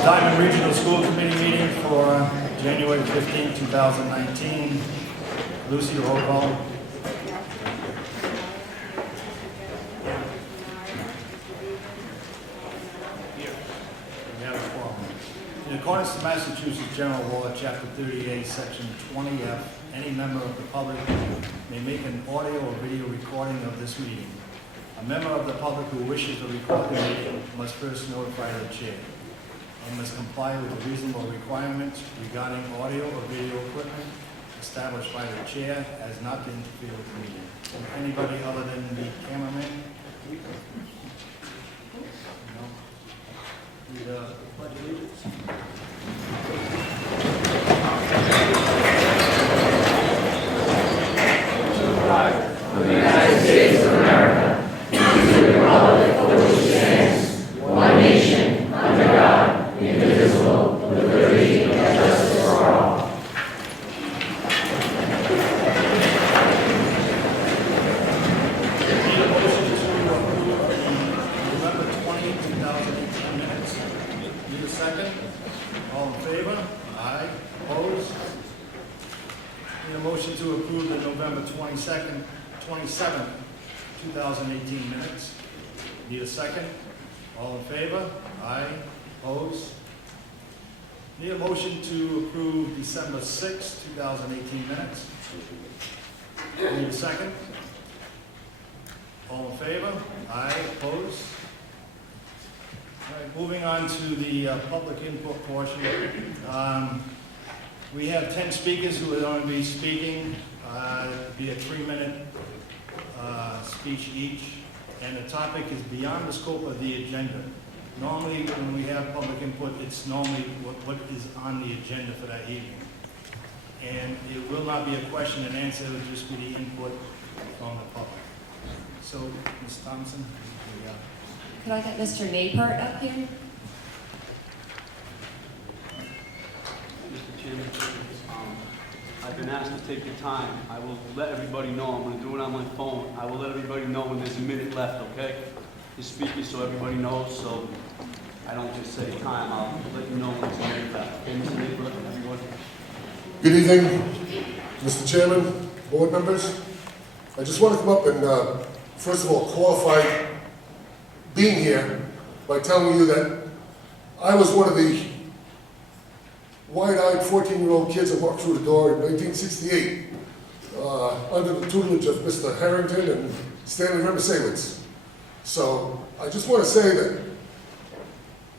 Diman Regional School Committee meeting for January 15, 2019. Lucy, roll call. We have a quorum. In accordance to Massachusetts General Law, Chapter 38, Section 20F, any member of the public may make an audio or video recording of this meeting. A member of the public who wishes to record the meeting must first notify the chair and must comply with the reasonable requirements regarding audio or video equipment established by the chair as not to interfere with the meeting. Anybody other than the cameraman? No? The pledge of allegiance. Of the United States of America, and to the republic for which it stands, one nation, under God, indivisible, with liberty and justice for all. Need a motion to approve the November 20, 2018 minutes. Need a second? All in favor? Aye. Opposed? Need a motion to approve the November 27th, 2018 minutes. Need a second? All in favor? Aye. Opposed? Need a motion to approve December 6, 2018 minutes. Need a second? All in favor? Aye. Opposed? All right, moving on to the public input portion. We have 10 speakers who are going to be speaking. It'll be a 3-minute speech each, and the topic is beyond the scope of the agenda. Normally, when we have public input, it's normally what is on the agenda for that evening. And it will not be a question and answer, it will just be the input from the public. So, Ms. Thompson, here we are. Could I get Mr. Napert up here? Mr. Chairman, I've been asked to take the time. I will let everybody know. I'm going to do it on my phone. I will let everybody know when there's a minute left, okay? The speaker, so everybody knows, so I don't just say time. I'll let you know when there's a minute left. Okay, Mr. Napert, everyone? Good evening, Mr. Chairman, board members. I just want to come up and, first of all, qualify being here by telling you that I was one of the wide-eyed 14-year-old kids that walked through the door in 1968 under the tutelage of Mr. Harrington and Stanley Remesalens. So I just want to say that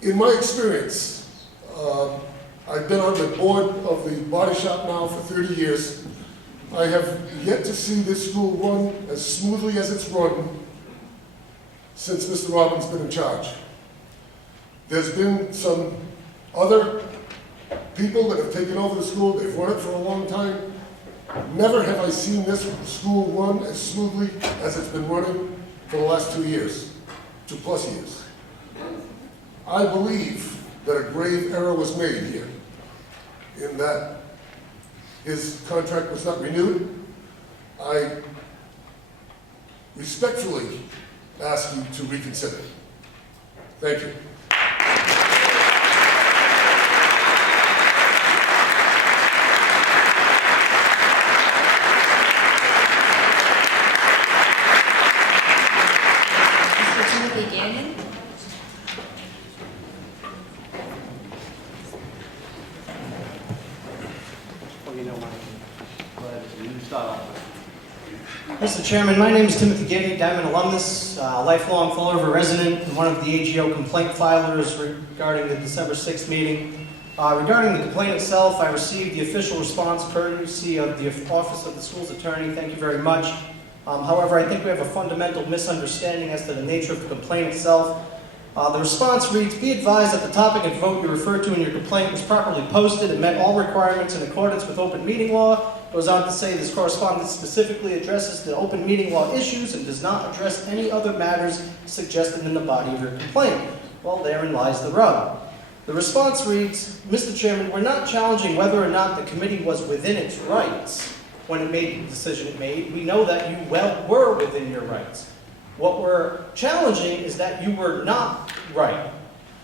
in my experience, I've been on the board of the body shop now for 30 years. I have yet to see this school run as smoothly as it's run since Mr. Robbins has been in charge. There's been some other people that have taken over the school, they've run it for a long time. Never have I seen this school run as smoothly as it's been running for the last 2 years, 2+ years. I believe that a grave error was made here in that his contract was not renewed. I respectfully ask you to reconsider. Thank you. Mr. Chairman, my name is Timothy Ganney, Diman alumnus, lifelong Fall River resident, and one of the AGO complaint filers regarding the December 6th meeting. Regarding the complaint itself, I received the official response courtesy of the Office of the School's Attorney. Thank you very much. However, I think we have a fundamental misunderstanding as to the nature of the complaint itself. The response reads, "Be advised that the topic and vote you referred to in your complaint was properly posted and met all requirements in accordance with open meeting law." Goes on to say this correspondence specifically addresses the open meeting law issues and does not address any other matters suggested in the body of your complaint. Well, therein lies the rub. The response reads, "Mr. Chairman, we're not challenging whether or not the committee was within its rights when it made the decision it made. We know that you were within your rights. What we're challenging is that you were not right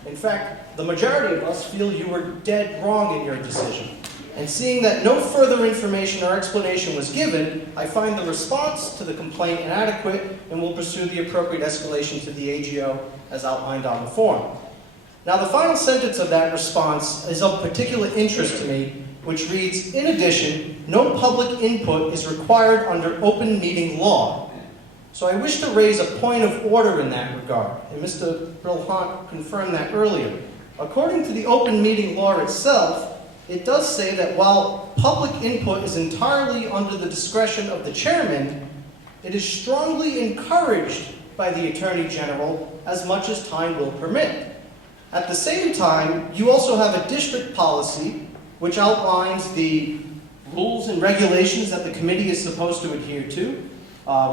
In fact, the majority of us feel you were dead wrong in your decision. And seeing that no further information or explanation was given, I find the response to the complaint inadequate and will pursue the appropriate escalation to the AGO as outlined on the form. Now, the final sentence of that response is of particular interest to me, which reads, in addition, no public input is required under open meeting law. So I wish to raise a point of order in that regard, and Mr. Brilhant confirmed that earlier. According to the open meeting law itself, it does say that while public input is entirely under the discretion of the chairman, it is strongly encouraged by the Attorney General as much as time will permit. At the same time, you also have a district policy which outlines the rules and regulations that the committee is supposed to adhere to,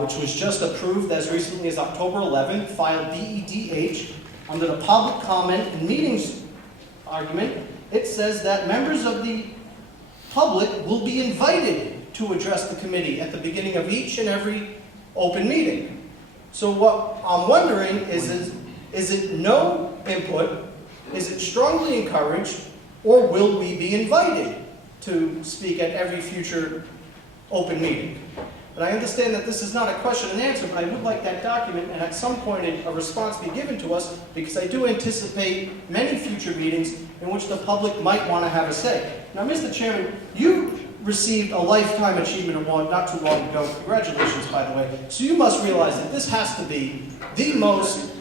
which was just approved as recently as October 11th, filed BEDH under the public comment and meetings argument. It says that members of the public will be invited to address the committee at the beginning of each and every open meeting. So what I'm wondering is it no input, is it strongly encouraged, or will we be invited to speak at every future open meeting? And I understand that this is not a question and answer, but I would like that document and at some point a response be given to us, because I do anticipate many future meetings in which the public might want to have a say. Now, Mr. Chairman, you received a Lifetime Achievement Award not too long ago. Congratulations, by the way. So you must realize that this has to be the most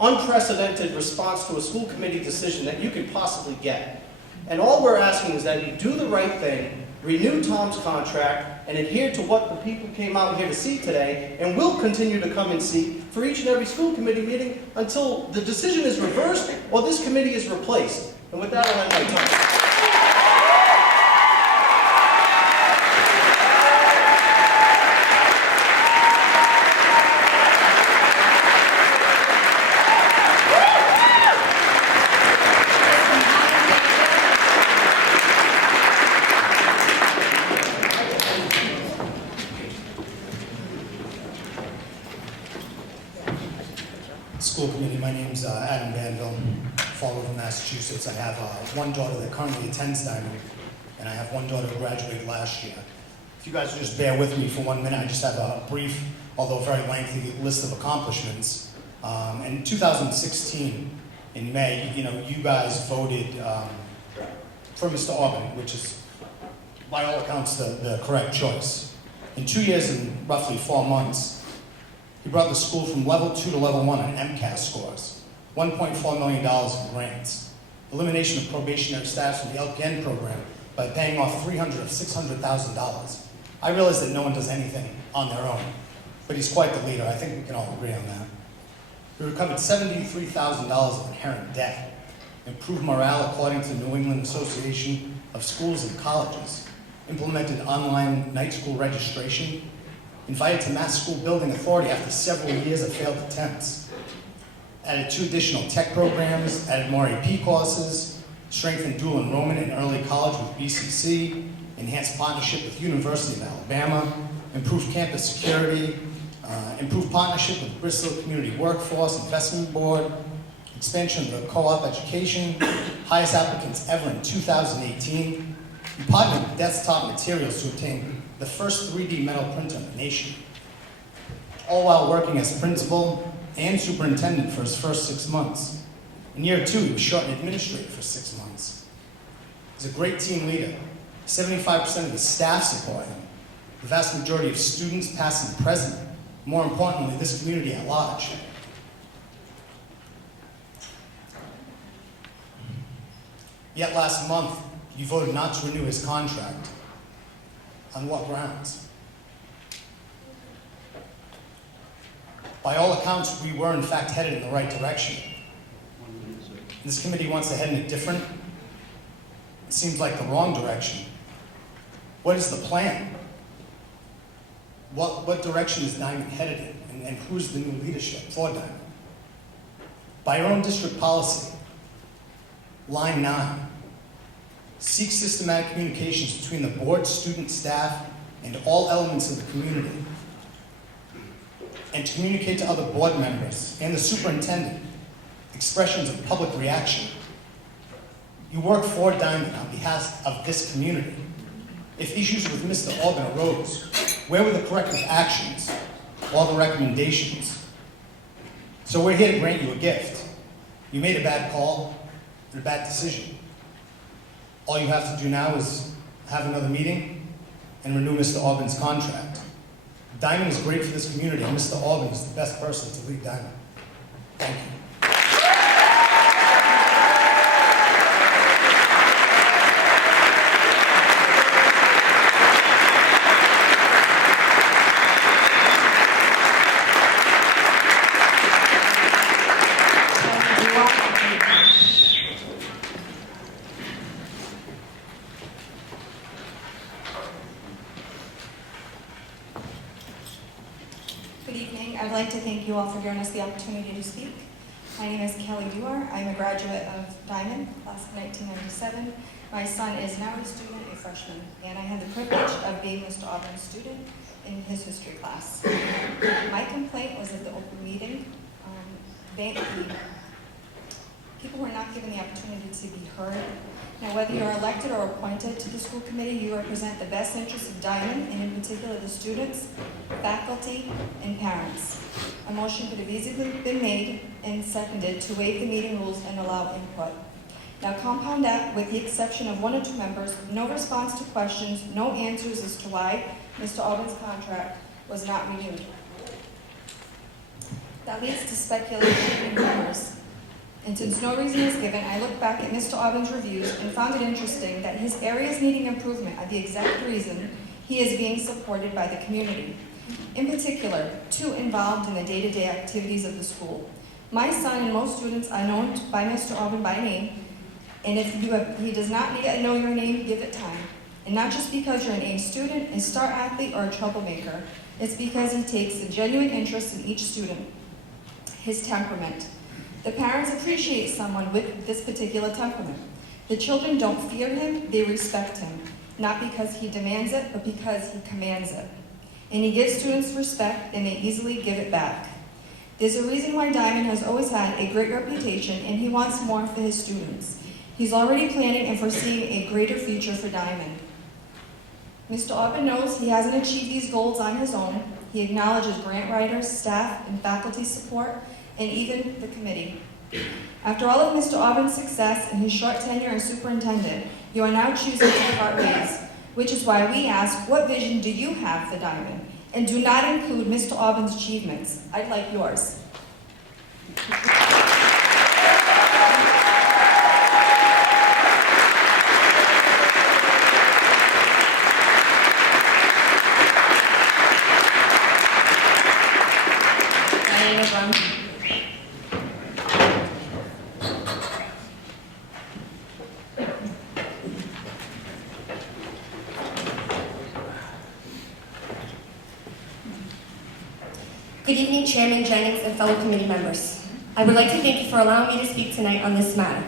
unprecedented response to a school committee decision that you could possibly get. And all we're asking is that you do the right thing, renew Tom's contract, and adhere to what the people came out here to see today, and will continue to come and see for each and every school committee meeting until the decision is reversed or this committee is replaced. And with that, I'll end my time. School committee, my name's Adam Vanville, Fall River, Massachusetts. I have one daughter that currently attends Diman, and I have one daughter who graduated last year. If you guys would just bear with me for 1 minute, I just have a brief, although very lengthy, list of accomplishments. In 2016, in May, you guys voted for Mr. Auburn, which is, by all accounts, the correct choice. In 2 years and roughly 4 months, he brought the school from level 2 to level 1 on MCAS scores, $1.4 million in grants, elimination of probationary staff from the LPN program by paying off $300,000 of $600,000. I realize that no one does anything on their own, but he's quite the leader. I think we can all agree on that. He recovered $73,000 of inherent debt, improved morale according to the New England Association of Schools and Colleges, implemented online night school registration, invited to Mass School Building Authority after several years of failed attempts, added 2 additional tech programs, added more AP courses, strengthened dual enrollment in early college with BCC, enhanced partnership with University of Alabama, improved campus security, improved partnership with Bristol Community Workforce Investment Board, expansion of the co-op education, highest applicants ever in 2018, he partnered with Desktop Materials to obtain the first 3D metal printer in the nation, all while working as principal and superintendent for his first 6 months. In year 2, he was short administrator for 6 months. He's a great team leader. 75% of the staff support him. The vast majority of students, past and present. More importantly, this community at large. Yet last month, you voted not to renew his contract. On what grounds? By all accounts, we were in fact headed in the right direction. This committee wants to head in a different, it seems like the wrong direction. What is the plan? What direction is Diman headed in, and who's the new leadership for Diman? By your own district policy, line 9, seek systematic communications between the board, student, staff, and all elements of the community, and to communicate to other board members and the superintendent expressions of public reaction. You work for Diman on behalf of this community. If issues with Mr. Albin arose, where were the corrective actions, all the recommendations? So we're here to grant you a gift. You made a bad call and a bad decision. All you have to do now is have another meeting and renew Mr. Albin's contract. Diman is great for this community, and Mr. Albin is the best person to lead Diman. Thank you. Good evening. I'd like to thank you all for giving us the opportunity to speak. My name is Kelly Dewar. I'm a graduate of Diman, class of 1997. My son is now a student, a freshman, and I had the privilege of being Mr. Auburn's student in his history class. My complaint was at the open meeting. People were not given the opportunity to be heard. Now, whether you're elected or appointed to the school committee, you represent the best interests of Diman, and in particular the students, faculty, and parents. A motion could have easily been made and seconded to waive the meeting rules and allow input. Now, compound that with the exception of 1 or 2 members, no response to questions, no answers as to why Mr. Albin's contract was not renewed. That leads to speculation and rumors. And since no reason is given, I look back at Mr. Albin's reviews and found it interesting that his areas needing improvement are the exact reason he is being supported by the community. In particular, 2 involved in the day-to-day activities of the school. My son and most students are known by Mr. Albin by name, and if he does not yet know your name, give it time. And not just because you're an A student, a star athlete, or a troublemaker. It's because he takes a genuine interest in each student, his temperament. The parents appreciate someone with this particular temperament. The children don't fear him, they respect him. Not because he demands it, but because he commands it. And he gives students respect, and they easily give it back. There's a reason why Diman has always had a great reputation, and he wants more for his students. He's already planning and foreseeing a greater future for Diman. Mr. Albin knows he hasn't achieved these goals on his own. He acknowledges grant writers, staff, and faculty support, and even the committee. After all of Mr. Albin's success and his short tenure as superintendent, you are now choosing to part ways, which is why we ask, what vision do you have for Diman? And do not include Mr. Albin's achievements. I'd like yours. Good evening, Chairman Jennings and fellow committee members. I would like to thank you for allowing me to speak tonight on this matter.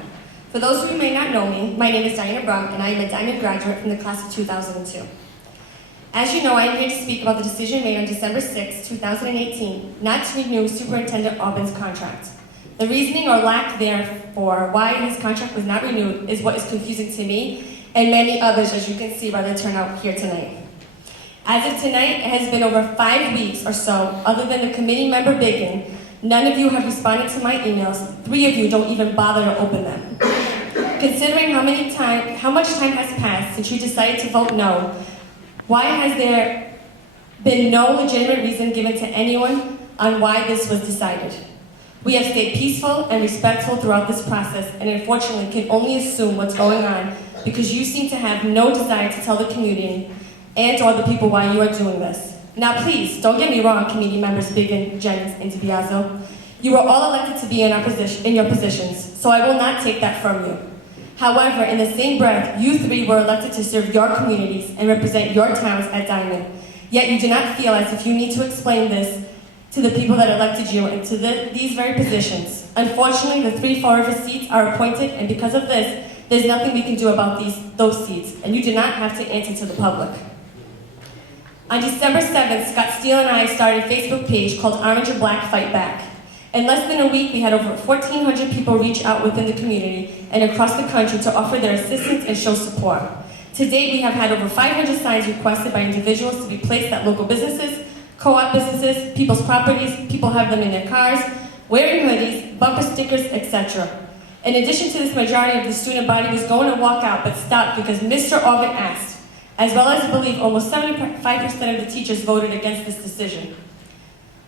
For those of you who may not know me, my name is Diana Brum, and I am a Diman graduate from the class of 2002. As you know, I am here to speak about the decision made on December 6, 2018, not to renew Superintendent Albin's contract. The reasoning or lack therefore why his contract was not renewed is what is confusing to me and many others, as you can see by the turnout here tonight. As of tonight, it has been over 5 weeks or so, other than the committee member Bacon. None of you have responded to my emails. 3 of you don't even bother to open them. Considering how much time has passed since you decided to vote no, why has there been no legitimate reason given to anyone on why this was decided? We have stayed peaceful and respectful throughout this process, and unfortunately can only assume what's going on because you seem to have no desire to tell the community and or the people why you are doing this. Now please, don't get me wrong, committee members Biggin, Jennings, and DiBiase. You were all elected to be in your positions, so I will not take that from you. However, in the same breath, you 3 were elected to serve your communities and represent your towns at Diman. Yet you do not feel as if you need to explain this to the people that elected you into these very positions. Unfortunately, the 3 forever seats are appointed, and because of this, there's nothing we can do about those seats, and you do not have to answer to the public. On December 7th, Scott Steele and I started a Facebook page called Orange and Black Fight Back. In less than a week, we had over 1,400 people reach out within the community and across the country to offer their assistance and show support. To date, we have had over 500 signs requested by individuals to be placed at local businesses, co-op businesses, people's properties. People have them in their cars, wearing hoodies, bumper stickers, etc. In addition to this, majority of the student body was going to walk out but stopped because Mr. Orban asked. As well as I believe almost 75% of the teachers voted against this decision.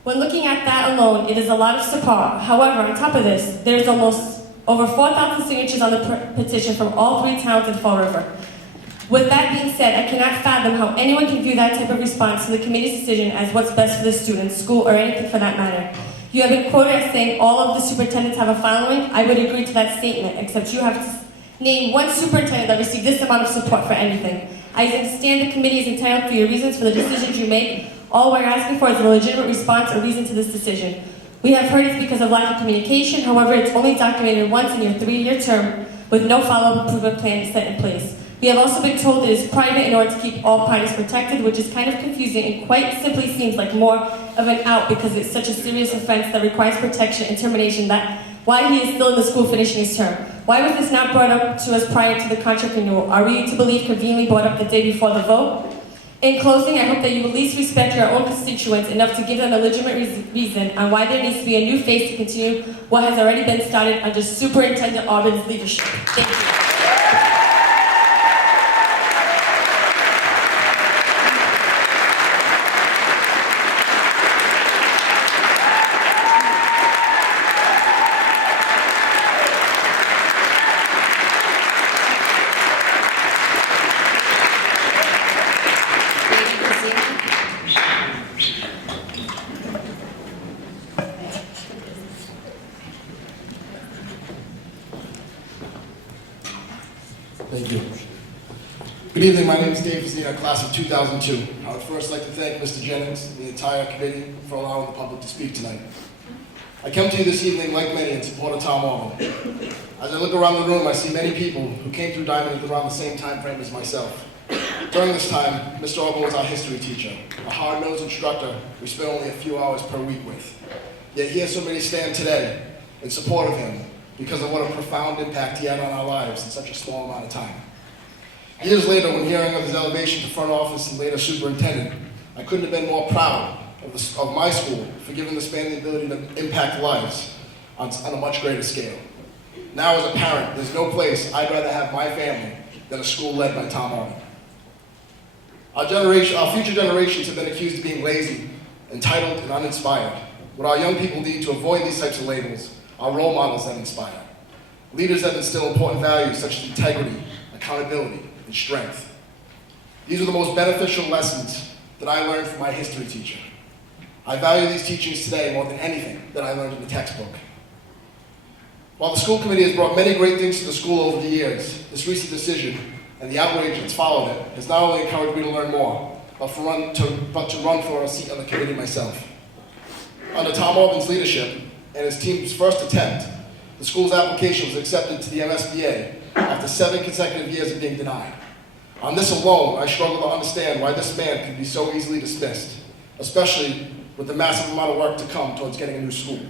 When looking at that alone, it is a lot of support. However, on top of this, there is almost over 4,000 signatures on the petition from all 3 towns in Fall River. With that being said, I cannot fathom how anyone can view that type of response to the committee's decision as what's best for the students, school, or anything for that matter. You have been quoted as saying all of the superintendents have a following. I would agree to that statement, except you have to name one superintendent that received this amount of support for anything. I understand the committee is entitled for your reasons for the decisions you make. All we're asking for is a legitimate response or reason to this decision. We have heard it's because of lack of communication. However, it's only documented once in your 3-year term with no follow-up improvement plan set in place. We have also been told it is private in order to keep all parties protected, which is kind of confusing and quite simply seems like more of an out because it's such a serious offense that requires protection and termination that why he is still in the school finishing his term. Why was this not brought up to us prior to the contract renewal? Are we to believe conveniently brought up the day before the vote? In closing, I hope that you at least respect your own constituents enough to give them a legitimate reason on why there needs to be a new face to continue what has already been started under Superintendent Orban's leadership. Thank you. Thank you. Good evening, my name is Dave Zina, class of 2002. I would first like to thank Mr. Jennings and the entire committee for allowing the public to speak tonight. I come to you this evening, like many, in support of Tom Orban. As I look around the room, I see many people who came through Diman at around the same time frame as myself. During this time, Mr. Orban was our history teacher, a hard-nosed instructor we spent only a few hours per week with. Yet here so many stand today in support of him because of what a profound impact he had on our lives in such a small amount of time. Years later, when hearing of his elevation to front office and later superintendent, I couldn't have been more proud of my school for giving this man the ability to impact lives on a much greater scale. Now as a parent, there's no place I'd rather have my family than a school led by Tom Orban. Our future generations have been accused of being lazy, entitled, and uninspired. What our young people need to avoid these types of labels are role models that inspire. Leaders that instill important values such as integrity, accountability, and strength. These are the most beneficial lessons that I learned from my history teacher. I value these teachings today more than anything that I learned in the textbook. While the school committee has brought many great things to the school over the years, this recent decision and the outrage that's followed it has not only encouraged me to learn more, but to run for a seat on the committee myself. Under Tom Orban's leadership and his team's first attempt, the school's application was accepted to the MSBA after 7 consecutive years of being denied. On this alone, I struggle to understand why this man could be so easily dismissed, especially with the massive amount of work to come towards getting a new school.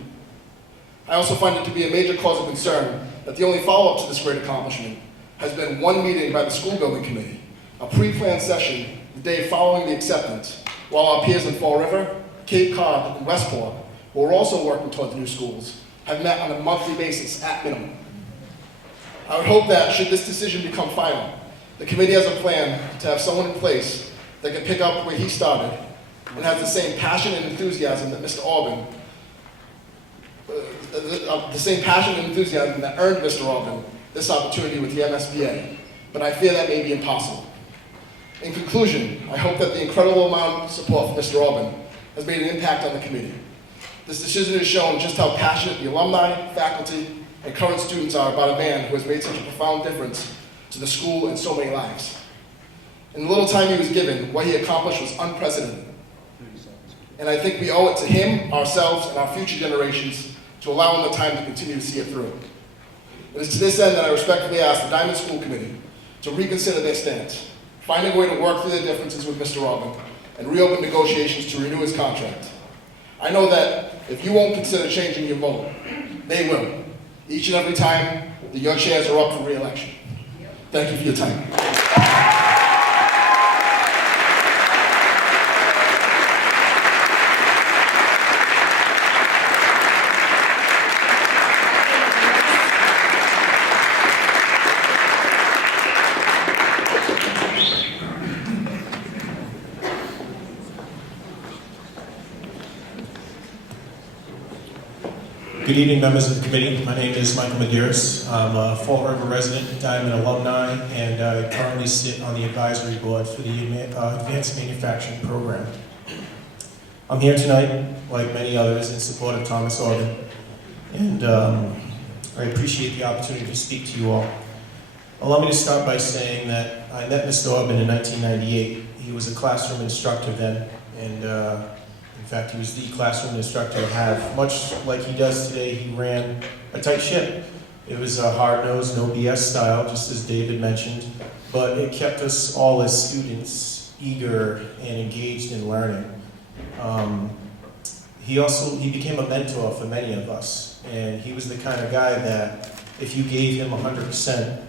I also find it to be a major cause of concern that the only follow-up to this great accomplishment has been one meeting by the school building committee, a pre-planned session the day following the acceptance, while our peers in Fall River, Cape Cod, and Westport, who are also working towards new schools, have met on a monthly basis at minimum. I would hope that, should this decision become final, the committee has a plan to have someone in place that can pick up where he started and has the same passion and enthusiasm that Mr. Orban, the same passion and enthusiasm that earned Mr. Orban this opportunity with the MSBA, but I fear that may be impossible. In conclusion, I hope that the incredible amount of support for Mr. Orban has made an impact on the committee. This decision has shown just how passionate the alumni, faculty, and current students are about a man who has made such a profound difference to the school and so many lives. In the little time he was given, what he accomplished was unprecedented. And I think we owe it to him, ourselves, and our future generations to allow him the time to continue to see it through. It is to this end that I respectfully ask the Diman School Committee to reconsider their stance, find a way to work through their differences with Mr. Orban, and reopen negotiations to renew his contract. I know that if you won't consider changing your vote, they will. Each and every time that your chairs are up for re-election. Thank you for your time. Good evening, members of the committee. My name is Michael Medeiros. I'm a Fall River resident, Diman alumni, and I currently sit on the advisory board for the Advanced Manufacturing Program. I'm here tonight, like many others, in support of Thomas Orban, and I appreciate the opportunity to speak to you all. Allow me to start by saying that I met Mr. Orban in 1998. He was a classroom instructor then, and in fact, he was the classroom instructor to have. Much like he does today, he ran a tight ship. It was a hard-nosed, no BS style, just as David mentioned, but it kept us all as students eager and engaged in learning. He became a mentor for many of us, and he was the kind of guy that if you gave him 100%,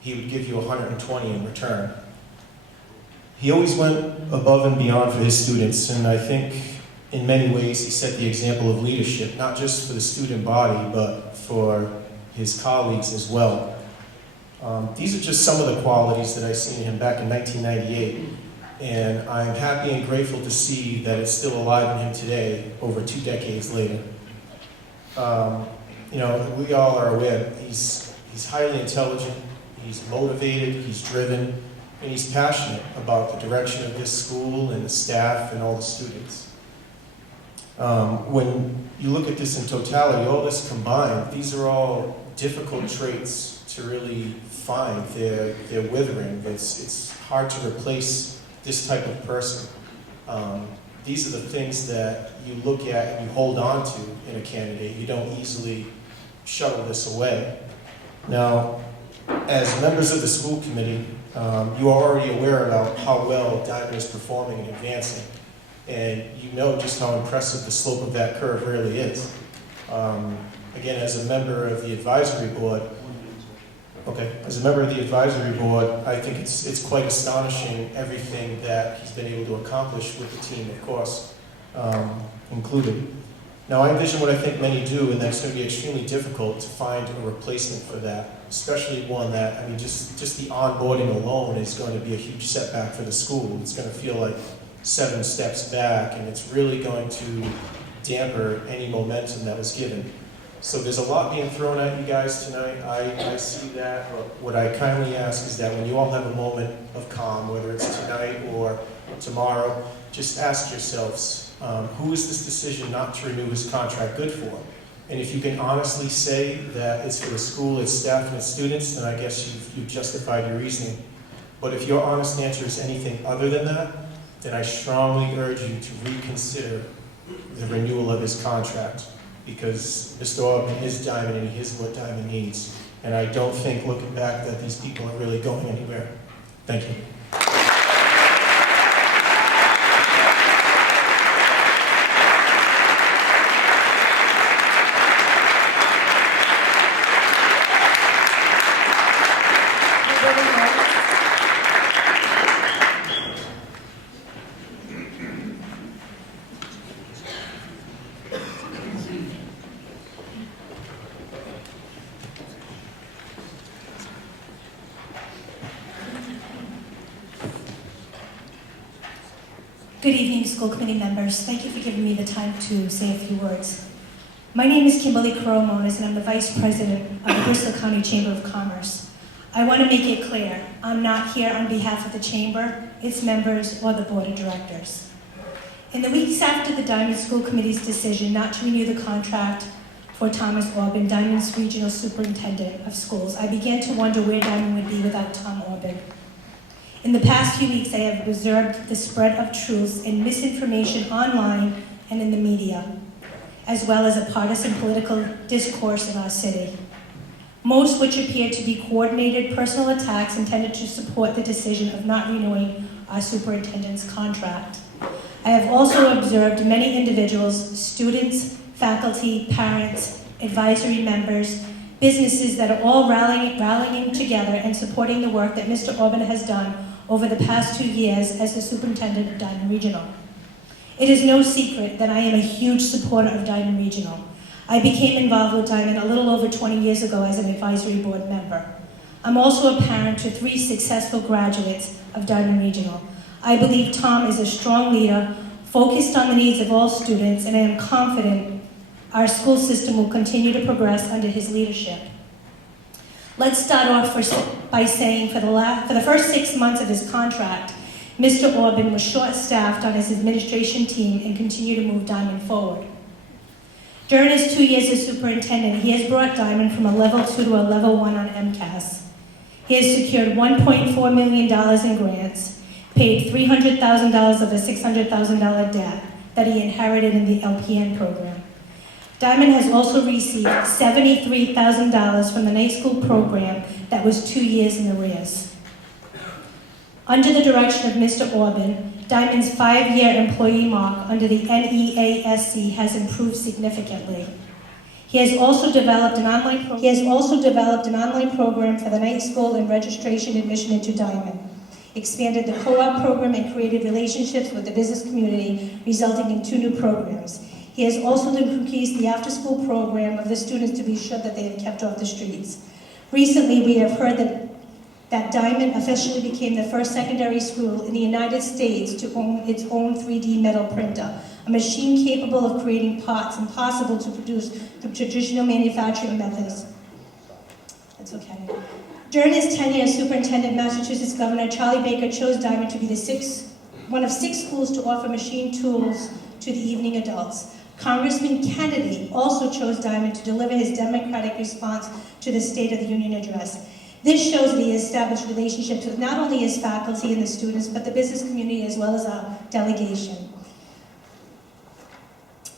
he would give you 120 in return. He always went above and beyond for his students, and I think in many ways, he set the example of leadership, not just for the student body, but for his colleagues as well. These are just some of the qualities that I seen in him back in 1998, and I'm happy and grateful to see that it's still alive in him today, over 2 decades later. You know, we all are aware he's highly intelligent, he's motivated, he's driven, and he's passionate about the direction of this school and the staff and all the students. When you look at this in totality, all this combined, these are all difficult traits to really find. They're withering. It's hard to replace this type of person. These are the things that you look at and you hold on to in a candidate. You don't easily shuttle this away. Now, as members of the school committee, you are already aware about how well Diman is performing and advancing. And you know just how impressive the slope of that curve really is. Again, as a member of the advisory board, I think it's quite astonishing everything that he's been able to accomplish with the team, of course, included. Now, I envision what I think many do, and that's going to be extremely difficult to find a replacement for that, especially one that, I mean, just the onboarding alone is going to be a huge setback for the school. It's going to feel like 7 steps back, and it's really going to damper any momentum that was given. So there's a lot being thrown at you guys tonight. I see that, but what I kindly ask is that when you all have a moment of calm, whether it's tonight or tomorrow, just ask yourselves, who is this decision not to renew his contract good for? And if you can honestly say that it's for the school, its staff, and its students, then I guess you've justified your reasoning. But if your honest answer is anything other than that, then I strongly urge you to reconsider the renewal of his contract, because Mr. Orban is Diman and he is what Diman needs. And I don't think, looking back, that these people are really going anywhere. Thank you. Good evening, school committee members. Thank you for giving me the time to say a few words. My name is Kimberly Coromonas, and I'm the Vice President of the Bristol County Chamber of Commerce. I want to make it clear, I'm not here on behalf of the Chamber, its members, or the Board of Directors. In the weeks after the Diman School Committee's decision not to renew the contract for Thomas Orban, Diman's Regional Superintendent of Schools, I began to wonder where Diman would be without Tom Orban. In the past few weeks, I have observed the spread of truths and misinformation online and in the media, as well as a partisan political discourse in our city, most which appear to be coordinated personal attacks intended to support the decision of not renewing our superintendent's contract. I have also observed many individuals, students, faculty, parents, advisory members, businesses that are all rallying together and supporting the work that Mr. Orban has done over the past 2 years as the superintendent of Diman Regional. It is no secret that I am a huge supporter of Diman Regional. I became involved with Diman a little over 20 years ago as an advisory board member. I'm also a parent to 3 successful graduates of Diman Regional. I believe Tom is a strong leader, focused on the needs of all students, and I am confident our school system will continue to progress under his leadership. Let's start off by saying for the first 6 months of his contract, Mr. Orban was short-staffed on his administration team and continued to move Diman forward. During his 2 years as superintendent, he has brought Diman from a level 2 to a level 1 on MCAS. He has secured $1.4 million in grants, paid $300,000 of a $600,000 debt that he inherited in the LPN program. Diman has also received $73,000 from the night school program that was 2 years in arrears. Under the direction of Mr. Orban, Diman's 5-year employee mark under the NEASC has improved significantly. He has also developed an online program for the night school and registration admission into Diman, expanded the co-op program and created relationships with the business community, resulting in 2 new programs. He has also increased the after-school program of the students to be sure that they are kept off the streets. Recently, we have heard that Diman officially became the first secondary school in the United States to own its own 3D metal printer, a machine capable of creating parts impossible to produce through traditional manufacturing methods. That's okay. During his tenure as superintendent, Massachusetts Governor Charlie Baker chose Diman to be one of 6 schools to offer machine tools to the evening adults. Congressman Kennedy also chose Diman to deliver his democratic response to the State of the Union address. This shows that he has established relationships with not only his faculty and the students, but the business community as well as our delegation.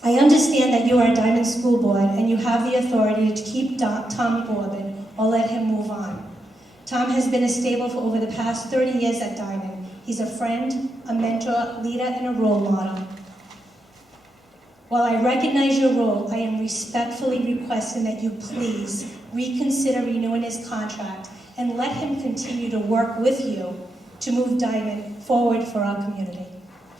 I understand that you are a Diman School Board and you have the authority to keep Tom Orban or let him move on. Tom has been a stable for over the past 30 years at Diman. He's a friend, a mentor, leader, and a role model. While I recognize your role, I am respectfully requesting that you please reconsider renewing his contract and let him continue to work with you to move Diman forward for our community.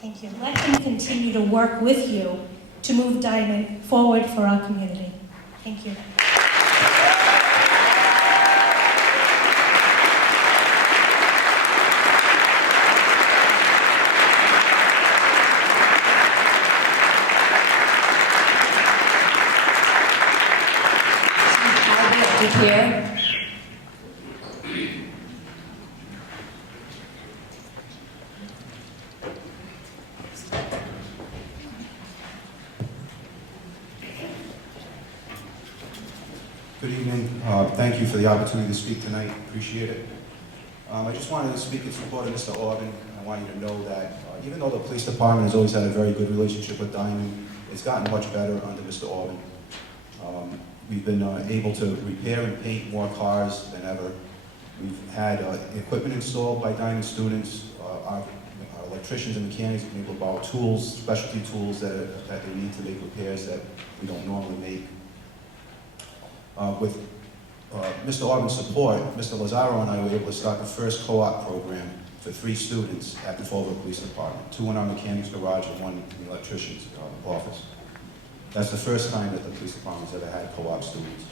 Thank you. Let him continue to work with you to move Diman forward for our community. Thank you. Here. Good evening. Thank you for the opportunity to speak tonight. Appreciate it. I just wanted to speak in support of Mr. Orban. I want you to know that even though the police department has always had a very good relationship with Diman, it's gotten much better under Mr. Orban. We've been able to repair and paint more cars than ever. We've had equipment installed by Diman students. Our electricians and mechanics have been able to borrow tools, specialty tools that they need to make repairs that we don't normally make. With Mr. Orban's support, Mr. Lazaro and I were able to start the first co-op program for 3 students at the Fall River Police Department, 2 in our mechanics garage and 1 in the electrician's office. That's the first time that the police department's ever had co-op students.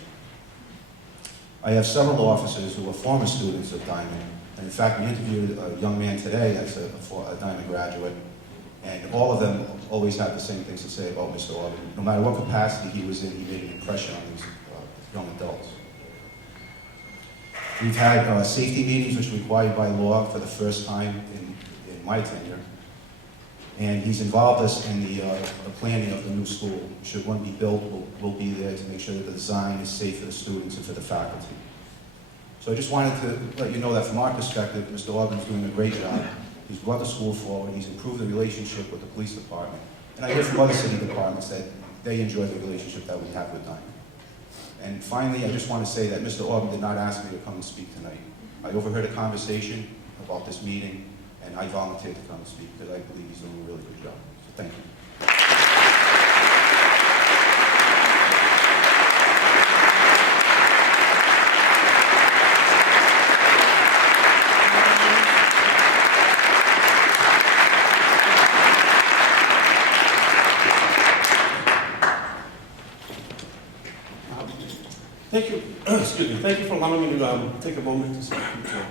I have several officers who are former students of Diman, and in fact, we interviewed a young man today that's a Diman graduate, and all of them always have the same things to say about Mr. Orban. No matter what capacity he was in, he made an impression on these young adults. We've had safety meetings, which are required by law for the first time in my tenure. And he's involved us in the planning of the new school. Should one be built, we'll be there to make sure that the design is safe for the students and for the faculty. So I just wanted to let you know that from our perspective, Mr. Orban's doing a great job. He's brought the school forward, he's improved the relationship with the police department. And I hear from other city departments that they enjoy the relationship that we have with Diman. And finally, I just want to say that Mr. Orban did not ask me to come and speak tonight. I overheard a conversation about this meeting, and I volunteered to come and speak because I believe he's doing a really good job. So Thank you. Thank you, excuse me, thank you for allowing me to take a moment to speak to you today.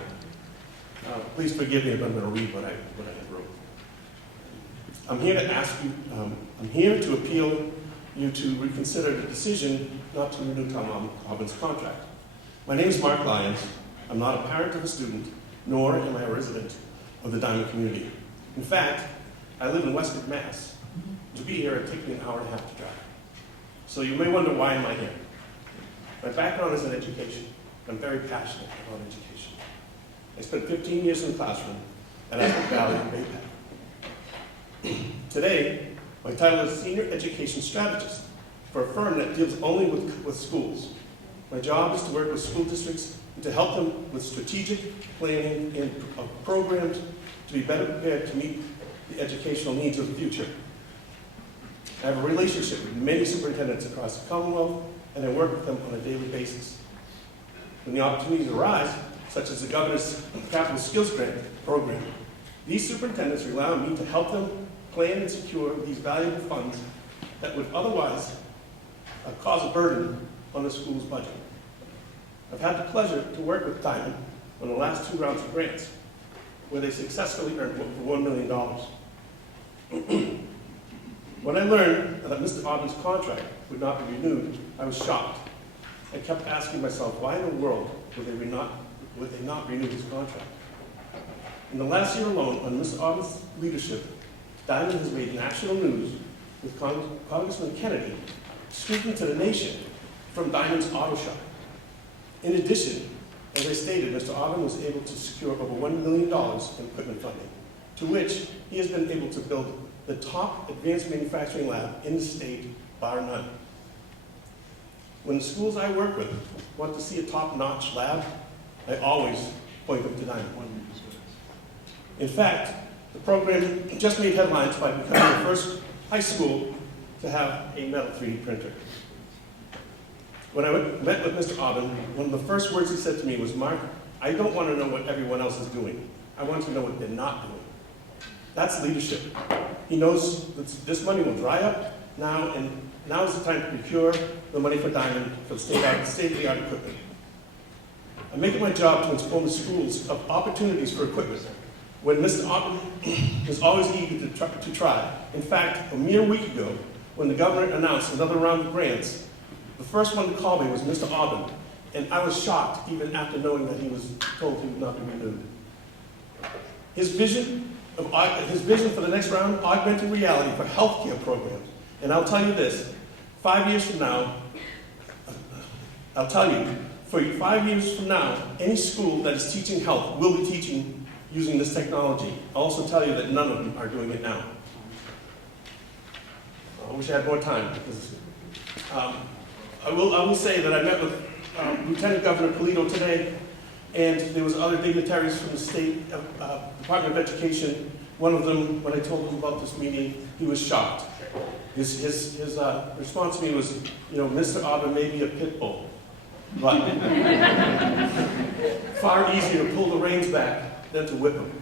Please forgive me if I'm going to read what I wrote. I'm here to ask you, I'm here to appeal you to reconsider the decision not to renew Tom Aubin's contract. My name is Mark Lyons. I'm not a parent of a student, nor am I a resident of the Diman community. In fact, I live in Westford, Mass. To be here, it took me an hour and a half to drive. So you may wonder, why am I here? My background is in education. I'm very passionate about education. I spent 15 years in the classroom at Aspen Valley and Bay Path. Today, my title is Senior Education Strategist for a firm that deals only with schools. My job is to work with school districts and to help them with strategic planning and programs to be better prepared to meet the educational needs of the future. I have a relationship with many superintendents across the Commonwealth, and I work with them on a daily basis. When the opportunities arise, such as the Governor's Capital Skills Grant program, these superintendents rely on me to help them plan and secure these valuable funds that would otherwise cause a burden on the school's budget. I've had the pleasure to work with Diman on the last 2 rounds of grants, where they successfully earned over $1 million. When I learned that Mr. Aubin's contract would not be renewed, I was shocked. I kept asking myself, why in the world would they not renew his contract? In the last year alone, under Mr. Aubin's leadership, Diman has made national news with Congressman Kennedy speaking to the nation from Diman's auto shop. In addition, as I stated, Mr. Aubin was able to secure over $1 million in equipment funding, to which he has been able to build the top advanced manufacturing lab in the state, bar none. When the schools I work with want to see a top-notch lab, I always point them to Diman. In fact, the program just made headlines by becoming the first high school to have a metal 3D printer. When I met with Mr. Aubin, one of the first words he said to me was, "Mark, I don't want to know what everyone else is doing. I want to know what they're not doing." That's leadership. He knows that this money will dry up now, and now is the time to procure the money for Diman for the state-of-the-art equipment. I make it my job to inform the schools of opportunities for equipment, when Mr. Aubin is always eager to try. In fact, a mere week ago, when the governor announced another round of grants, the first one to call me was Mr. Aubin, and I was shocked even after knowing that he was told he would not be renewed. His vision for the next round, augmented reality for healthcare programs. And I'll tell you this, 5 years from now, for 5 years from now, any school that is teaching health will be teaching using this technology. I'll also tell you that none of them are doing it now. I wish I had more time. I will say that I met with Lieutenant Governor Polito today, and there was other dignitaries from the state Department of Education. One of them, when I told him about this meeting, he was shocked. His response to me was, you know, Mr. Aubin may be a pit bull, but far easier to pull the reins back than to whip him.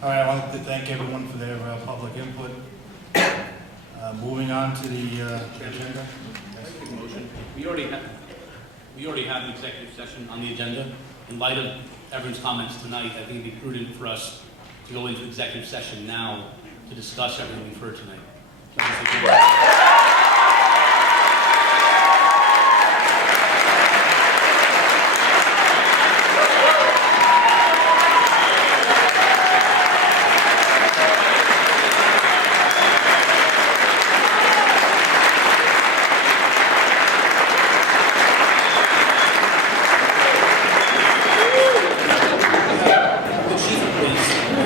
All right, I want to thank everyone for their public input. Moving on to the agenda. Motion. We already have an executive session on the agenda. In light of everyone's comments tonight, I think it'd be prudent for us to go into executive session now to discuss everything we've heard tonight.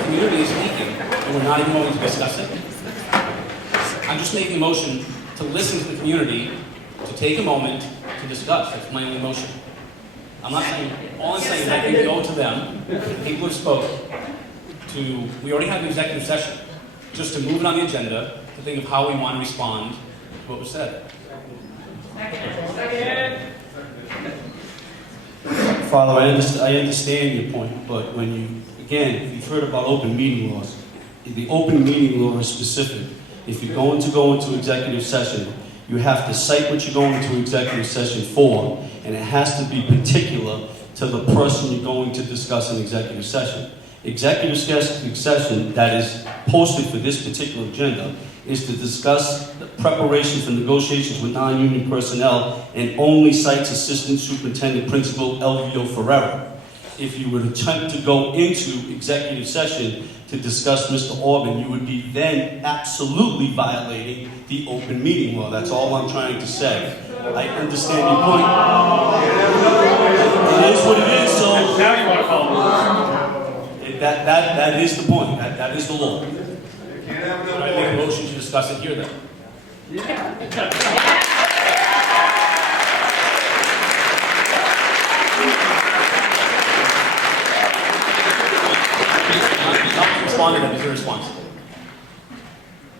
the community is speaking, and we're not even going to discuss it. I'm just making a motion to listen to the community, to take a moment to discuss. That's my only motion. I'm not saying, all I'm saying is I think we owe to them, the people who spoke, we already have an executive session, just to move it on the agenda, to think of how we want to respond to what was said. Father, I understand your point, but when you've heard about open meeting laws. The open meeting law is specific. If you're going to go into executive session, you have to cite what you're going into executive session for, and it has to be particular to the person you're going to discuss in executive session. Executive session that is posted for this particular agenda is to discuss the preparation for negotiations with non-union personnel and only cites Assistant Superintendent Principal Elvio Ferrera. If you would attempt to go into executive session to discuss Mr. Orban, you would be then absolutely violating the open meeting law. That's all I'm trying to say. I understand your point. It is what it is, so now you want to call that is the point. That is the law. I make a motion to discuss it here then. Respond to them. Is there a response?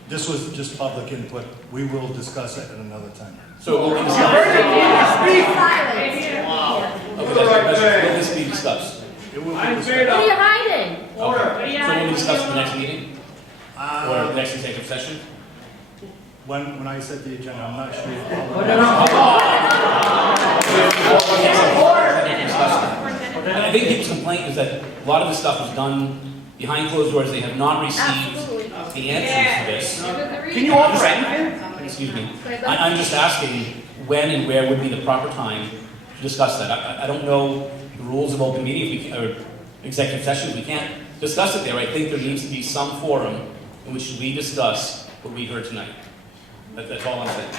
This was just public input. We will discuss it at another time. So will we discuss? Will this be discussed? It will be What discussed. are you hiding? Okay. So we'll be discussing the next meeting? Or the next executive session? When I said the agenda, I'm not sure. I think people's complaint is that a lot of this stuff was done behind closed doors. They have not received the answers to this. Can you offer anything? Excuse me. I'm just asking when and where would be the proper time to discuss that. I don't know the rules of open meeting or executive session. We can't discuss it there. I think there needs to be some forum in which we discuss what we heard tonight. That's all I'm saying.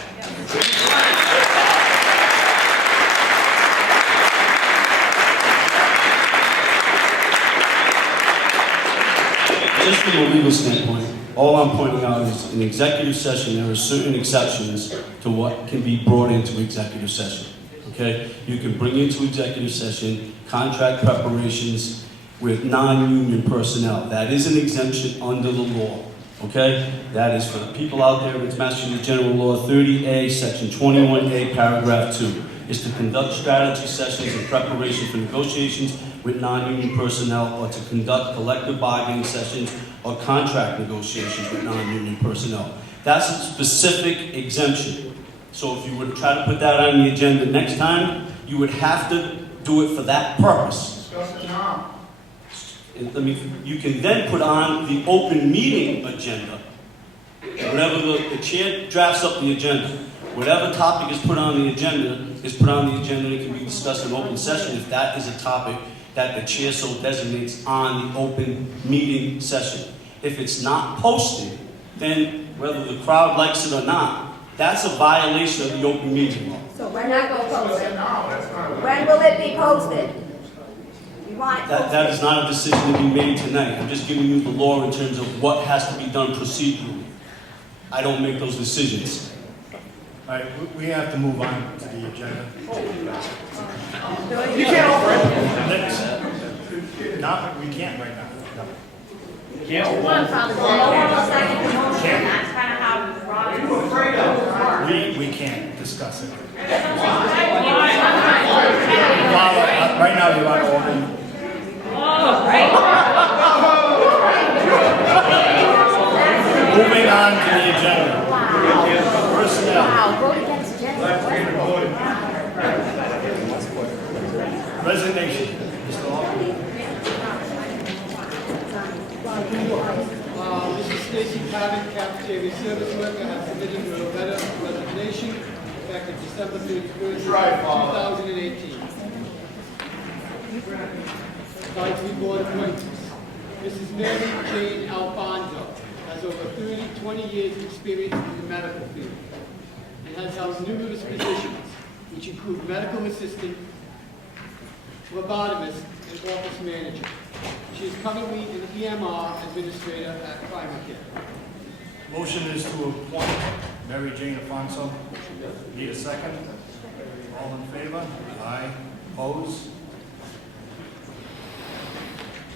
Just from a legal standpoint, all I'm pointing out is in executive session, there are certain exceptions to what can be brought into executive session. Okay? You can bring into executive session contract preparations with non-union personnel. That is an exemption under the law. Okay? That is for the people out there, it's Massachusetts General Law 30A, Section 21A, Paragraph 2. Is to conduct strategy sessions in preparation for negotiations with non-union personnel or to conduct collective bargaining sessions or contract negotiations with non-union personnel. That's a specific exemption. So if you were to try to put that on the agenda next time, you would have to do it for that purpose. You can then put on the open meeting agenda. Whenever the chair drafts up the agenda, whatever topic is put on the agenda is put on the agenda and it can be discussed in open session if that is a topic that the chair so designates on the open meeting session. If it's not posted, then whether the crowd likes it or not, that's a violation of the open meeting law. So we're not going to post it. When will it be posted? You want it posted? That is not a decision to be made tonight. I'm just giving you the law in terms of what has to be done procedurally. I don't make those decisions. All right, we have to move on to the agenda. You can't offer anything. Next. No, we can't right now. No. One from the That's kind of how We can't discuss it. Right now, you're on open. Moving on to the agenda. Personnel. Resignation. Mr. Hall. This is Stacy Pavitt, cafeteria service worker, has submitted a letter of resignation effective December 31st, 2018. Advisory board appointments. Mrs. Mary Jane Alfonso has over 20 years of experience in the medical field and has held numerous positions, which include medical assistant, phlebotomist, and office manager. She She is currently an EMR administrator at Primacare. Motion is to appoint Mary Jane Afonso. Need a second? All in favor? Aye. Opposed?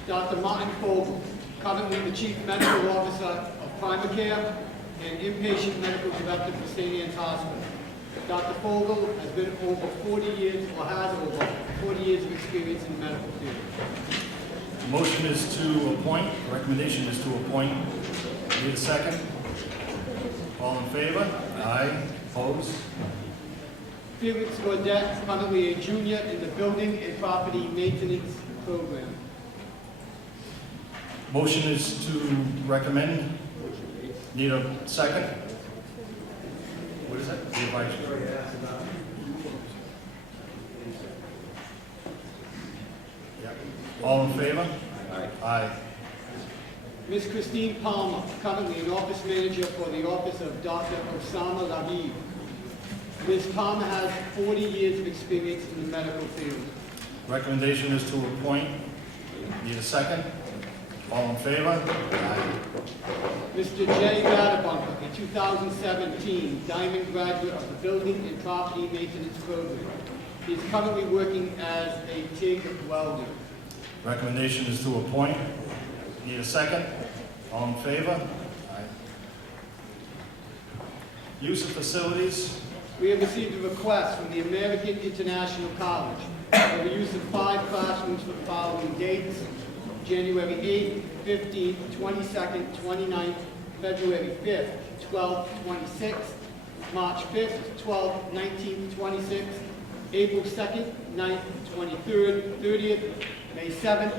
Dr. Martin Fogel, currently the Chief Medical Officer of Primacare and Inpatient Medical Director for St. Anne's Hospital. Dr. Fogel has been over 40 years, or has over 40 years of experience in the medical field. Motion is to appoint, recommendation is to appoint. Need a second? All in favor? Aye. Opposed? Felix Gaudette, currently a junior in the Building and Property Maintenance Program. Motion is to recommend. Need a second? What is that? The advice. Yeah. All in favor? Aye. Aye. Ms. Christine Palmer, currently an office manager for the office of Dr. Osama Labib. Ms. Palmer has 40 years of experience in the medical field. Recommendation is to appoint. Need a second? All in favor? Aye. Mr. Jay Radabunker, a 2017 Diamond graduate of the Building and Property Maintenance Program. He is currently working as a TIG welder. Recommendation is to appoint. Need a second? All in favor? Aye. Use of facilities. We have received a request from the American International College for the use of 5 classrooms for the following dates: January 8th, 15th, 22nd, 29th, February 5th, 12th, 26th, March 5th, 12th, 19th, 26th, April 2nd, 9th, 23rd, 30th, May 7th.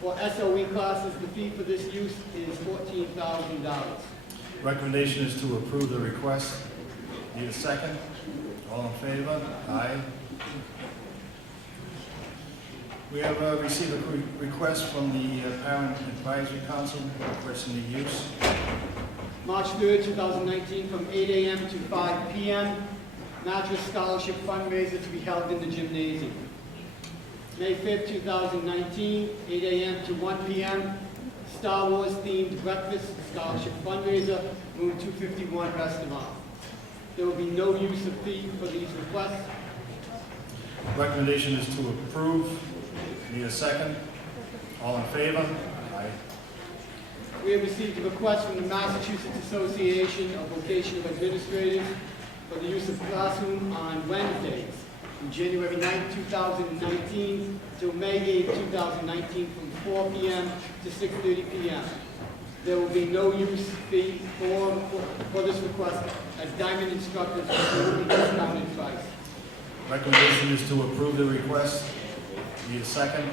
For SOE classes, the fee for this use is $14,000. Recommendation is to approve the request. Need a second? All in favor? Aye. We have received a request from the Parent Advisory Council requesting the use. March 3rd, 2019, from 8 a.m. to 5 p.m. Mattress Scholarship fundraiser to be held in the gymnasium. May 5th, 2019, 8 a.m. to 1 p.m. Star Wars themed breakfast scholarship fundraiser, room 251 restaurant. There will be no use of fee for these requests. Recommendation is to approve. Need a second? All in favor? Aye. We have received a request from the Massachusetts Association of Vocational Administrators for the use of classroom on Wednesdays, from January 9th, 2019 till May 8th, 2019, from 4 p.m. to 6:30 p.m. There will be no use fee for this request, as Diamond instructors will be discounted price. Recommendation is to approve the request. Need a second?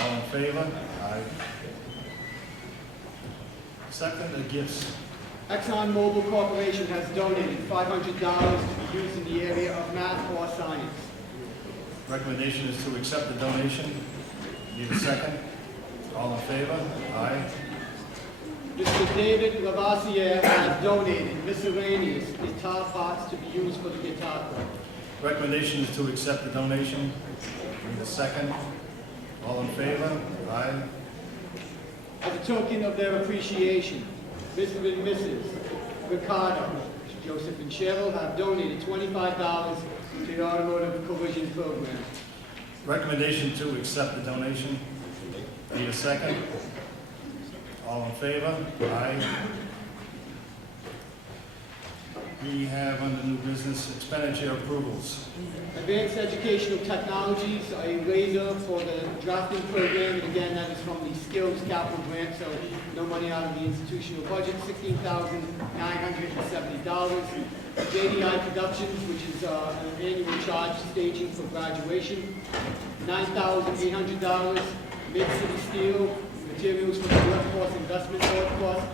All in favor? Aye. Second, the gifts. ExxonMobil Corporation has donated $500 to be used in the area of math or science. Recommendation is to accept the donation. Need a second? All in favor? Aye. Mr. David Lavassiere has donated miscellaneous guitar parts to be used for the guitar club. Recommendation is to accept the donation. Need a second? All in favor? Aye. As a token of their appreciation, Mr. and Mrs. Ricardo, Joseph and Cheryl have donated $25 to the Automotive Collision Program. Recommendation to accept the donation. Need a second? All in favor? Aye. We have under new business expenditure approvals. Advanced Educational Technologies, a laser for the drafting program, and again, that is from the Skills Capital Grant, so no money out of the institutional budget, $16,970. JDI Productions, which is an annual charge staging for graduation, $9,800. Mid-City Steel, materials for the Workforce Investment Board cost,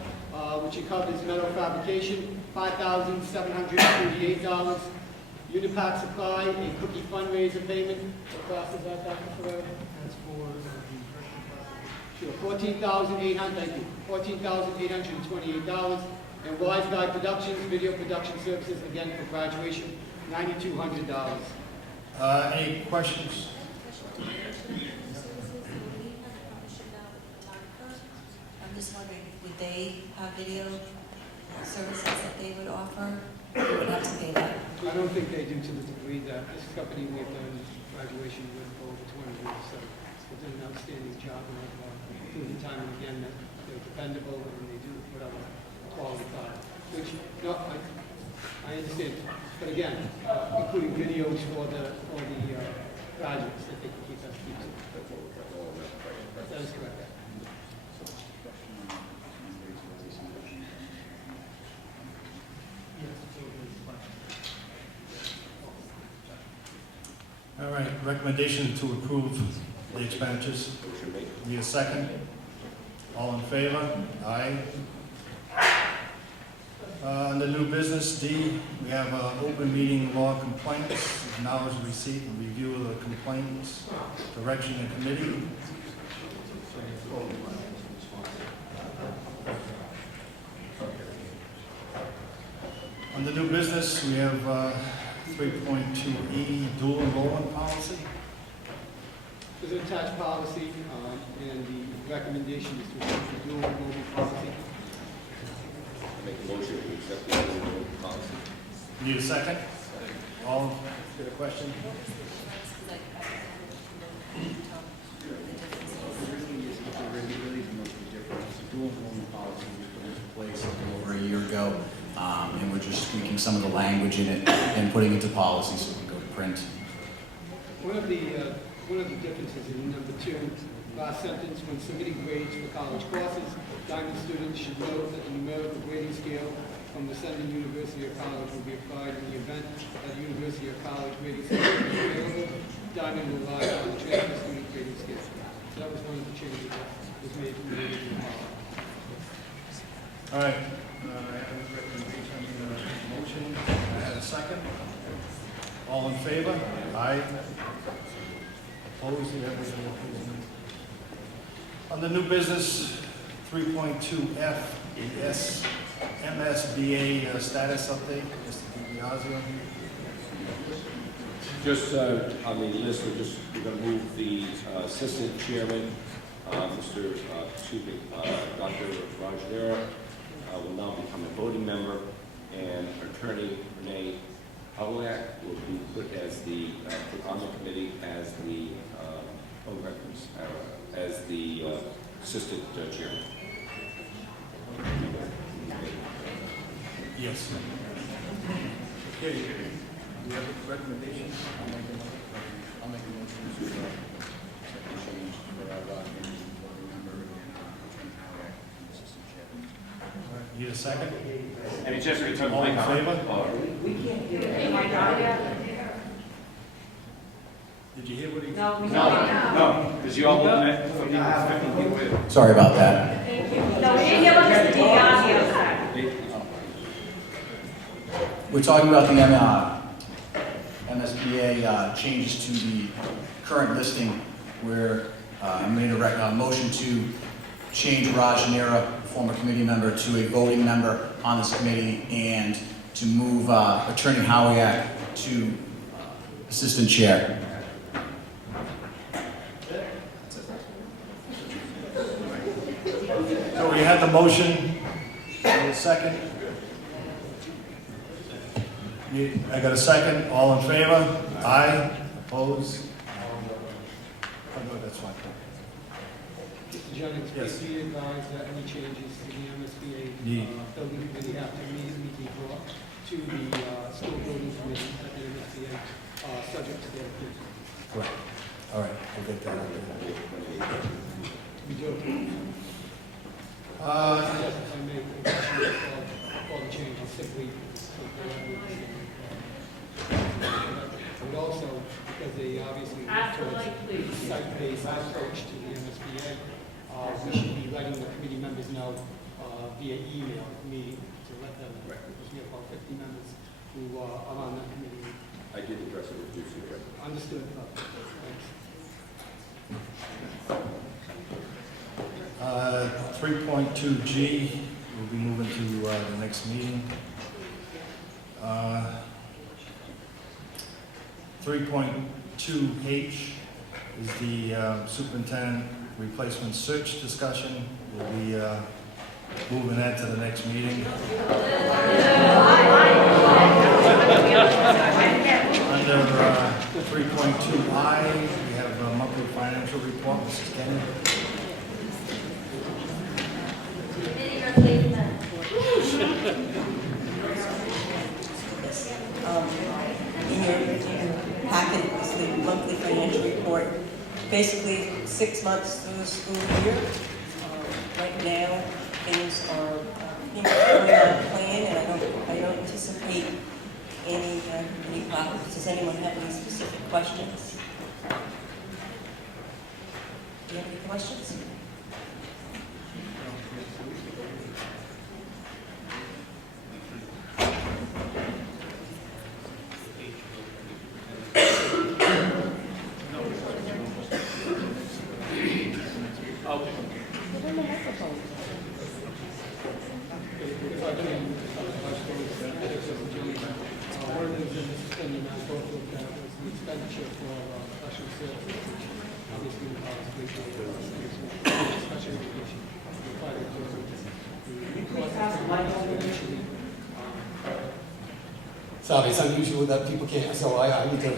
which covers metal fabrication, $5,738. Unipack Supply, a cookie fundraiser payment. What cost is that, Dr. Ferrero? That's for sure, $14,800. Thank you. $14,828. And Wise Guy Productions, video production services, again for graduation, $9,200. Any questions? just wondering, would they have video services that they would offer? Or would have to pay that? I don't think they do to the degree that this company we've done graduation with for over 20 years, so they do an outstanding job and have proven time and again that they're dependable and they do whatever quality product. Which, no, I understand, but again, including videos for the graduates that they can keep us using. That is correct. All right, recommendation to approve the expenditures. Need a second? All in favor? Aye. Under new business, D, we have open meeting law complaints, acknowledge receipt and review of the complaints, direction and committee. Under new business, we have 3.2E dual enrollment policy. There's an attached policy, and the recommendation is to accept the dual enrollment policy. Make a motion to accept the enrollment policy. Need a second? All, get a question? Dual enrollment policy was put into place a little over a year ago, and we're just tweaking some of the language in it and putting it to policy so we can go to print. One of the differences in number 2, last sentence, when submitting grades for college courses, Diamond students should note that the numerical grading scale from the sending university or college will be applied in the event that the university or college grading scale is available. Diamond will rely on the transfer student grading scale. So that was one of the changes that was made from the original policy. All right, I have a recommendation, motion, I had a second. All in favor? Aye. Opposed? Everybody opposed? On the new business, 3.2F, the MSBA status update, Mr. DiBiasio. Just on the list, we're going to move the assistant chairman, Dr. Rajnera, will now become a voting member, and attorney Renee Howlack will be put as put on the committee as the as the assistant chairman. Yes. Okay, we have a recommendation. I'll make a motion to accept the change for our voting member and attorney Howard and assistant chairman. All right, need a second? And it's just return All in favor? Did you hear what he? No, because you all met 15 people with. Sorry about that. No, we didn't hear what Mr. DiBiasio said. We're talking about the MSBA changes to the current listing where I made a motion to change Raj Nera, former committee member, to a voting member on this committee and to move Attorney Howiak to assistant chair. So we had the motion, and a second. I got a second, all in favor? Aye, opposed? Oh, no, that's fine. Mr. Jennings, Yes. please be advised that any changes to the MSBA Need. building committee have to immediately be brought to the school building committee at the MSBA, subject to their approval. Correct. All right, we'll get that. We do. Yes, if I may, all the changes simply. But also, because they obviously work towards site-based approach to the MSBA, we should be letting the committee members know via email meeting to let them, because we have about 50 members who are on that committee. I did address it with you, sir. Understood. Thanks. 3.2G, we'll be moving to the next meeting. 3.2H is the superintendent replacement search discussion. We'll be moving that to the next meeting. Under 3.2I, we have a monthly financial report. Mrs. Kenny. In your packet is the monthly financial report. Basically, 6 months through the school year. Right now, things are pretty much going on plan, and I don't anticipate any problems. Does anyone have any specific questions? Do you have any questions? Sorry, it's unusual that people can't, so I need to.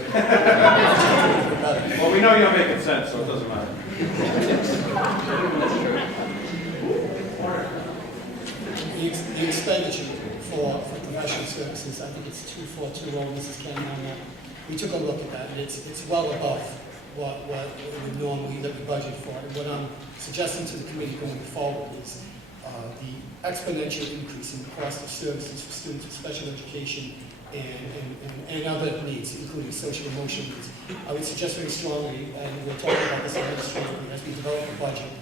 Well, we know you're making sense, so it doesn't matter. The expenditure for professional services, I think it's 2420, Mrs. Kenny, on that. We took a look at that, and it's well above what we normally that we budget for. And what I'm suggesting to the committee going forward is the exponential increase in the cost of services for students with special education and other needs, including social and emotional needs. I would suggest very strongly, and we'll talk about this administratively as we develop the budget,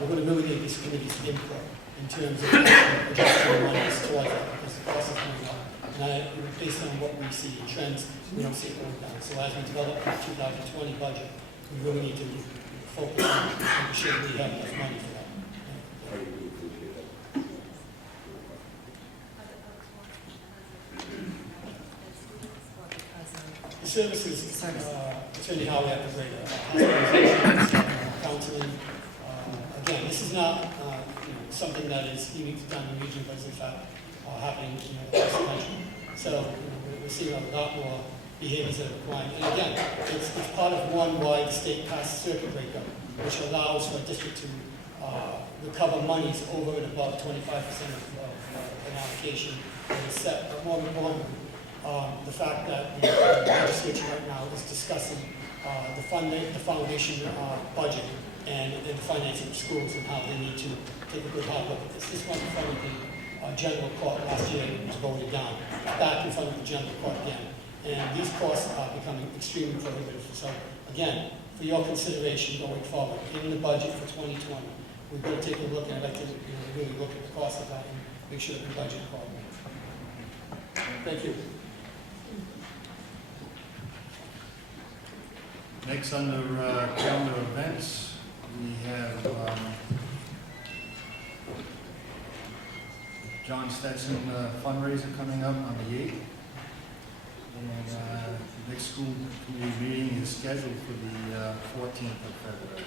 we're going to really need this committee's input in terms of adjusting the monies towards that, because the cost is coming up. And based on what we see in trends, we don't see it going down. So as we develop the 2020 budget, we really need to focus on making sure we have enough money for that. The services, Attorney Howard had the great hospitalization, counseling. Again, this is not something that is unique to Diman region, but it's in fact happening across the country. So we're seeing a lot more behaviors that are required. And again, it's part of one why the state passed circuit breaker, which allows for a district to recover monies over and above 25% of an allocation that is set. But more importantly, the fact that the legislature right now is discussing the foundation budget and the financing of schools and how they need to take a good hard look at this. This went in front of the general court last year and was voted down. Back in front of the general court again. And these costs are becoming extremely prohibitive. So again, for your consideration going forward, in the budget for 2020, we've got to take a look, and I'd like to really look at the cost of that and make sure that we budget accordingly. Thank you. Next, under calendar events, we have John Stetson fundraiser coming up on the 8th. And the next school committee meeting is scheduled for the 14th of February.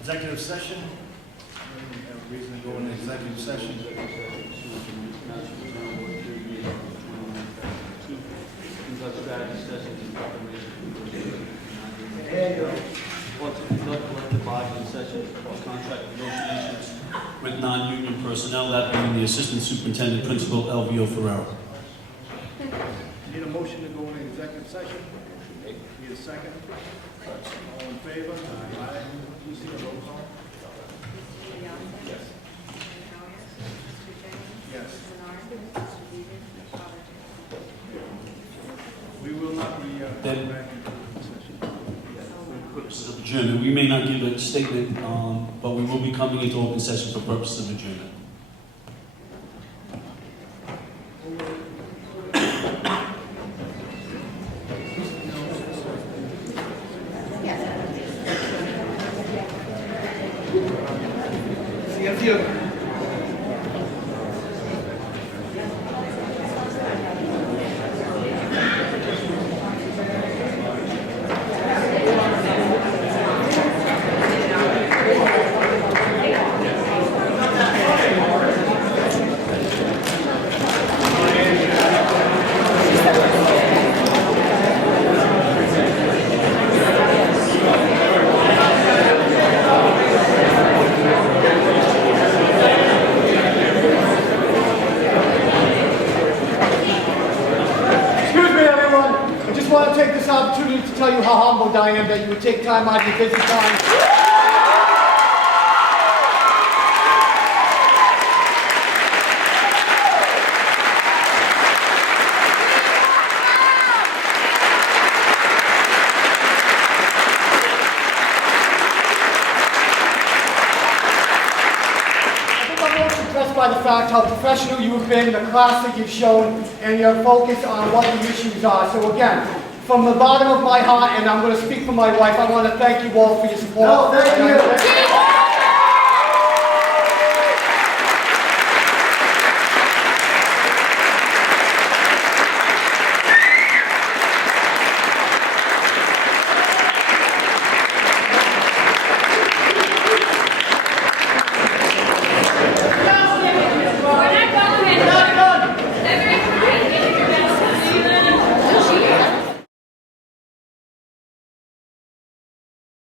Executive session. We have a reason to go into executive session. Want to conduct collective bargaining session or contract negotiations with non-union personnel, that being the Assistant Superintendent Principal LVO Ferrero. Need a motion to go into executive session? Need a second? All in favor? Aye. Please see the roll call. Yes. Yes. We will not be going back into session. For purposes of adjournment, we may not give a statement, but we will be coming into open session for purposes of adjournment. See you. to take this opportunity to tell you how humbled I am that you would take time out of your busy time. By the fact how professional you have been, the class that you've shown, and your focus on what the issues are. So again, from the bottom of my heart, and I'm going to speak for my wife, I want to thank you all for your support. No, thank you.